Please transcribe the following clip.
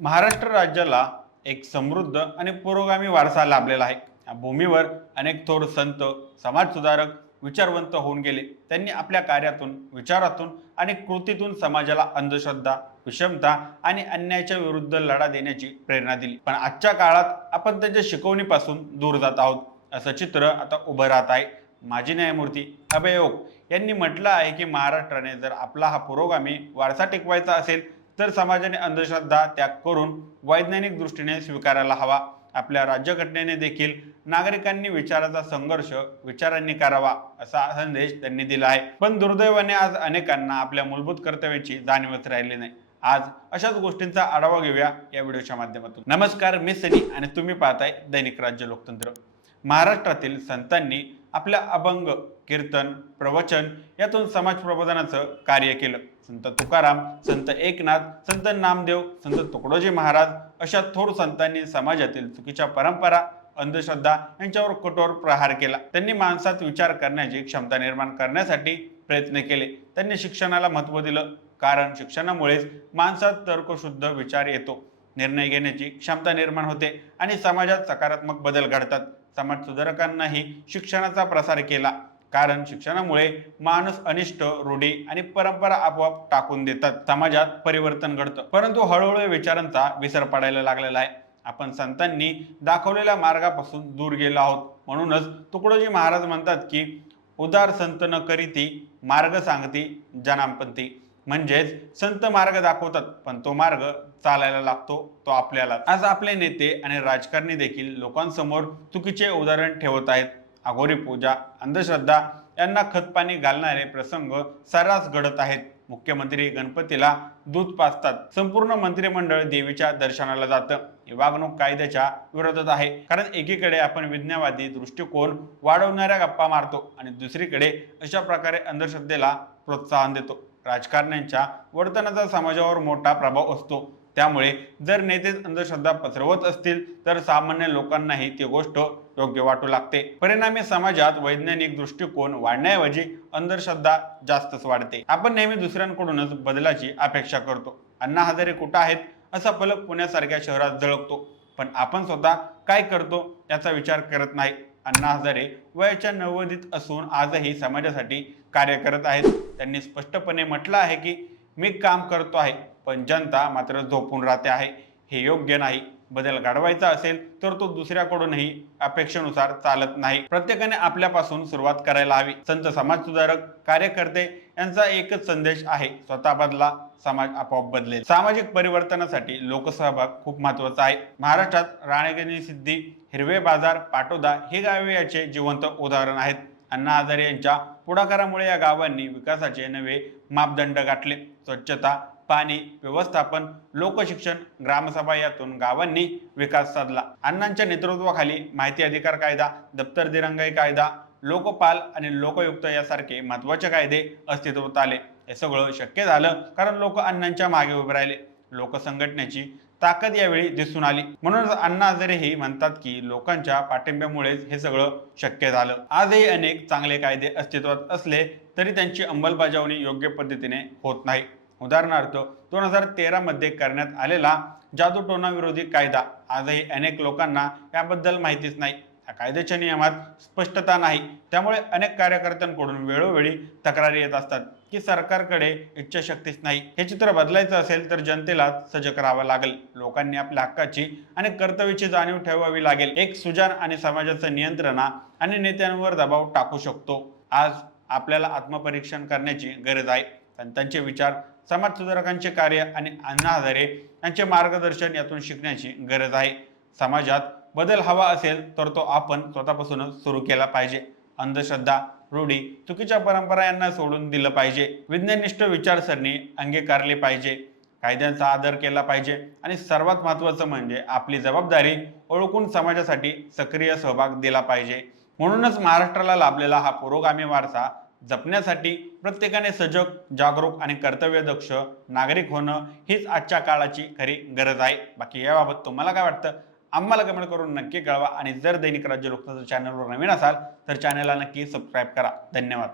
महाराष्ट्र राज्याला एक समृद्ध आणि पुरोगामी वारसा लाभलेला आहे। या भूमीवर अनेक थोर संत, समाजसुधारक, विचारवंत होऊन गेले। त्यांनी आपल्या कार्यातून, विचारातून आणि कृतीतून समाजाला अंधश्रद्धा, विषमता आणि अन्यायाच्या विरुद्ध लढा देण्याची प्रेरणा दिली। पण आजच्या काळात आपण त्यांच्या शिकवणीपासून दूर जात आहोत, असं चित्र आता उभं राहत आहे। माजी न्यायमूर्ती अभय ओक यांनी म्हटलं आहे की महाराष्ट्राने जर आपला हा पुरोगामी वारसा टिकवायचा असेल तर समाजाने अंधश्रद्धा त्याग करून वैज्ञानिक दृष्टीने स्वीकारायला हवा। आपल्या राज्यघटनेने देखील नागरिकांनी विचाराचा संघर्ष विचारांनी करावा असा संदेश त्यांनी दिला आहे। पण दुर्दैवाने आज अनेकांना आपल्या मूलभूत कर्तव्याची जाणीवच राहिली नाही। आज अशाच गोष्टींचा आढावा घेऊया या व्हिडिओच्या माध्यमातून। नमस्कार, मी सनी आणि तुम्ही पाहताय दैनिक राज्य लोकतंत्र। महाराष्ट्रातील संतांनी आपल्या अभंग, कीर्तन, प्रवचन यातून समाज प्रबोधनाचं कार्य केलं। संत तुकाराम, संत एकनाथ, संत नामदेव, संत तुकडोजी महाराज अशा थोर संतांनी समाजातील चुकीच्या परंपरा, अंधश्रद्धा यांच्यावर कठोर प्रहार केला। त्यांनी माणसात विचार करण्याची क्षमता निर्माण करण्यासाठी प्रयत्न केले। त्यांनी शिक्षणाला महत्त्व दिलं, कारण शिक्षणामुळेच माणसात तर्कशुद्ध विचार येतो, निर्णय घेण्याची क्षमता निर्माण होते आणि समाजात सकारात्मक बदल घडतात। समाज सुधारकांनाही शिक्षणाचा प्रसार केला, कारण शिक्षणामुळे माणूस अनिष्ट, रूढी आणि परंपरा आपोआप टाकून देतात। समाजात परिवर्तन घडतं, परंतु हळूहळू विचारांचा विसर पडायला लागलेला आहे। आपण संतांनी दाखवलेल्या मार्गापासून दूर गेलो आहोत। म्हणूनच तुकडोजी महाराज म्हणतात की उदार संत न करीती मार्ग सांगती जनांपंथी। म्हणजेच संत मार्ग दाखवतात, पण तो मार्ग चालायला लागतो तो आपल्याला। आज आपले नेते आणि राजकारणी देखील लोकांसमोर चुकीचे उदाहरण ठेवत आहेत। अघोरी पूजा, अंधश्रद्धा यांना खतपाणी घालणारे प्रसंग सर्रास घडत आहेत। मुख्यमंत्री गणपतीला दूध पाजतात, संपूर्ण मंत्रिमंडळ देवीच्या दर्शनाला जातं। ही वागणूक कायद्याच्या विरोधात आहे, कारण एकीकडे आपण विज्ञानवादी दृष्टिकोन वाढवणाऱ्या गप्पा मारतो आणि दुसरीकडे अशा प्रकारे अंधश्रद्धेला प्रोत्साहन देतो। राजकारण्यांच्या वर्तनाचा समाजावर मोठा प्रभाव असतो, त्यामुळे जर नेते अंधश्रद्धा पसरवत असतील तर सामान्य लोकांनाही ती गोष्ट योग्य वाटू लागते। परिणामी समाजात वैज्ञानिक दृष्टिकोन वाढण्याऐवजी अंधश्रद्धा जास्तच वाढते। आपण नेहमी दुसऱ्यांकडूनच बदलाची अपेक्षा करतो। अण्णा हजारे कुठे आहेत असा फलक पुण्यासारख्या शहरात झळकतो, पण आपण स्वतः काय करतो याचा विचार करत नाही। अण्णा हजारे वयाच्या 90ीत असून आजही समाजासाठी कार्य करत आहेत। त्यांनी स्पष्टपणे म्हटलं आहे की मी काम करतो आहे, पण जनता मात्र झोपून राहते आहे। हे योग्य नाही। बदल घडवायचा असेल तर तो दुसऱ्याकडूनही अपेक्षेनुसार चालत नाही। प्रत्येकाने आपल्यापासून सुरुवात करायला हवी। संत, समाजसुधारक, कार्यकर्ते यांचा एकच संदेश आहे, स्वतः बदला, समाज आपोआप बदलेल। सामाजिक परिवर्तनासाठी लोकसहभाग खूप महत्त्वाचा आहे। महाराष्ट्रात राणेगणी, सिद्धी, हिरवे बाजार, पाटोदा हे गावे याचे जिवंत उदाहरण आहेत। अण्णा हजारे यांच्या पुढाकारामुळे या गावांनी विकासाचे नवे मापदंड गाठले। स्वच्छता, पाणी व्यवस्थापन, लोकशिक्षण, ग्रामसभा यातून गावांनी विकास साधला। अण्णांच्या नेतृत्वाखाली माहिती अधिकार कायदा, दप्तर दिरंगाई कायदा, लोकपाल आणि लोकयुक्त यासारखे महत्त्वाचे कायदे अस्तित्वात आले। हे सगळं शक्य झालं कारण लोक अण्णांच्या मागे उभे राहिले। लोकसंघटनेची ताकद यावेळी दिसून आली। म्हणूनच अण्णा हजारे हे म्हणतात की लोकांच्या पाठिंब्यामुळेच हे सगळं शक्य झालं। आजही अनेक चांगले कायदे अस्तित्वात असले तरी त्यांची अंमलबजावणी योग्य पद्धतीने होत नाही। उदाहरणार्थ 2013 मध्ये करण्यात आलेला जादूटोणा विरोधी कायदा, आजही अनेक लोकांना याबद्दल माहितीच नाही। या कायद्याच्या नियमात स्पष्टता नाही, त्यामुळे अनेक कार्यकर्त्यांकडून वेळोवेळी तक्रारी येत असतात की सरकारकडे इच्छाशक्तीच नाही। हे चित्र बदलायचं असेल तर जनतेला सजग राहावं लागेल। लोकांनी आपल्या हक्काची आणि कर्तव्याची जाणीव ठेवावी लागेल। एक सुजाण आणि समाजाचं नियंत्रण आणि नेत्यांवर दबाव टाकू शकतो। आज आपल्याला आत्मपरीक्षण करण्याची गरज आहे। संतांचे विचार, समाजसुधारकांचे कार्य आणि अण्णा हजारे यांचे मार्गदर्शन यातून शिकण्याची गरज आहे। समाजात बदल हवा असेल तर तो आपण स्वतःपासूनच सुरू केला पाहिजे। अंधश्रद्धा, रूढी, चुकीच्या परंपरा यांना सोडून दिलं पाहिजे। विज्ञाननिष्ठ विचारसरणी अंगीकारली पाहिजे। कायद्यांचा आदर केला पाहिजे आणि सर्वात महत्त्वाचं म्हणजे आपली जबाबदारी ओळखून समाजासाठी सक्रिय सहभाग दिला पाहिजे। म्हणूनच महाराष्ट्राला लाभलेला हा पुरोगामी वारसा जपण्यासाठी प्रत्येकाने सजग, जागरूक आणि कर्तव्यदक्ष नागरिक होणं हीच आजच्या काळाची खरी गरज आहे। बाकी याबाबत तुम्हाला काय वाटतं आम्हाला कमेंट करून नक्की कळवा आणि जर दैनिक राज्य लोकतंत्र चॅनलवर नवीन असाल तर चॅनलला नक्की सबस्क्राईब करा। धन्यवाद।